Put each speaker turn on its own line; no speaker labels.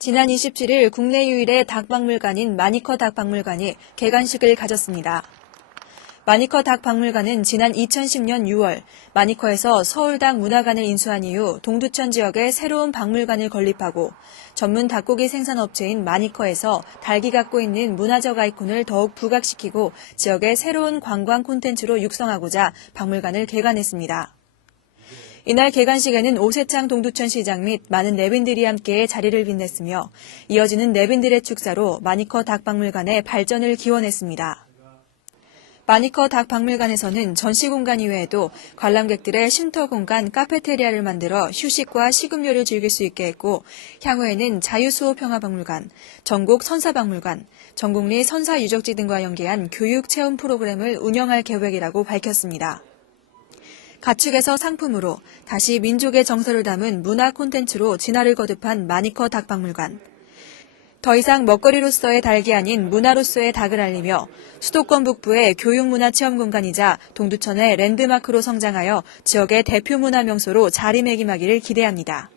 지난 27일 국내 유일의 닭박물관인 마니커 닭박물관이 개관식을 가졌습니다. 마니커 닭박물관은 지난 2010년 6월 마니커에서 서울닭 문화관을 인수한 이후 동두천 지역에 새로운 박물관을 건립하고 전문 닭고기 생산업체인 마니커에서 닭이 갖고 있는 문화적 아이콘을 더욱 부각시키고 지역의 새로운 관광 콘텐츠로 육성하고자 박물관을 개관했습니다. 이날 개관식에는 오세창 동두천 시장 및 많은 내빈들이 함께 자리를 빛냈으며 이어지는 내빈들의 축사로 마니커 닭박물관의 발전을 기원했습니다. 마니커 닭박물관에서는 전시 공간 이외에도 관람객들의 쉼터 공간 카페테리아를 만들어 휴식과 식음료를 즐길 수 있게 했고 향후에는 자유수호평화박물관, 전국 선사박물관, 전국리 선사유적지 등과 연계한 교육 체험 프로그램을 운영할 계획이라고 밝혔습니다. 가축에서 상품으로 다시 민족의 정서를 담은 문화 콘텐츠로 진화를 거듭한 마니커 닭박물관. 더 이상 먹거리로서의 닭이 아닌 문화로서의 닭을 알리며 수도권 북부의 교육문화 체험 공간이자 동두천의 랜드마크로 성장하여 지역의 대표 문화 명소로 자리매김하기를 기대합니다.